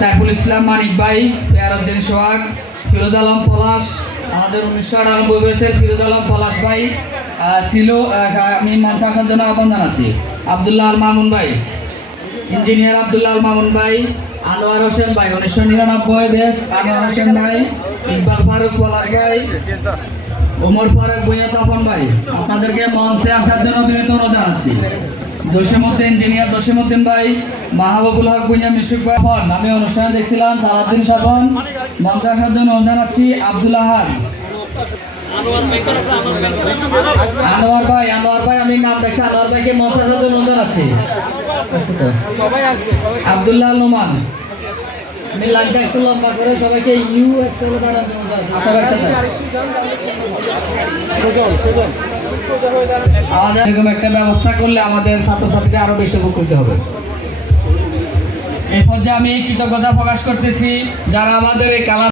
সাইফুল ইসলাম, মানিক ভাই, ফেয়ারুদ্দিন সোহাগ, ফিরোজ আলম পলাশ, আমাদের উনিশশো আটানব্বই বয়সের ফিরোজ আলম পলাশ ভাই ছিল আমি মঞ্চে আসার জন্য আহ্বান জানাচ্ছি। আবদুল্লাহ আল মামুন ভাই, ইঞ্জিনিয়ার আবদুল্লাহ আল মামুন ভাই, আনোয়ার হোসেন ভাই, উনিশশো নিরানব্বই, বেশ, আনোয়ার হোসেন ভাই, ইকবাল ফারুক পলাশ ভাই ওমর ফারুক ভুইয়া তপন ভাই আপনাদেরকে মঞ্চে আসার জন্য বিনীত অনুরোধ জানাচ্ছি। জসিমুদ্দিন ইঞ্জিনিয়ার জসিমুদ্দিন ভাই মাহবুবুল হক ভুইয়া মিশুক ভাই হন আমি অনুষ্ঠানে দেখছিলাম সালাউদ্দিন সাবন। মঞ্চে আসার জন্য অনুরোধ জানাচ্ছি আব্দুল আহাদ আনোয়ার ভাই আনোয়ার ভাই আমি নাম দেখছি আনোয়ার ভাইকে মঞ্চে আসার জন্য অনুরোধ জানাচ্ছি। আব্দুল্লাহ নোমান। আমি লাইনটা একটু লম্বা করে সবাইকে ইউ স্কুলে দাঁড়ানোর জন্য আশা। আমাদের এরকম একটা ব্যবস্থা করলে আমাদের ছাত্রছাত্রীরা আরও বেশি উপকৃত হবে। এরপর যে আমি কৃতজ্ঞতা প্রকাশ করতেছি, যারা আমাদের এই কালার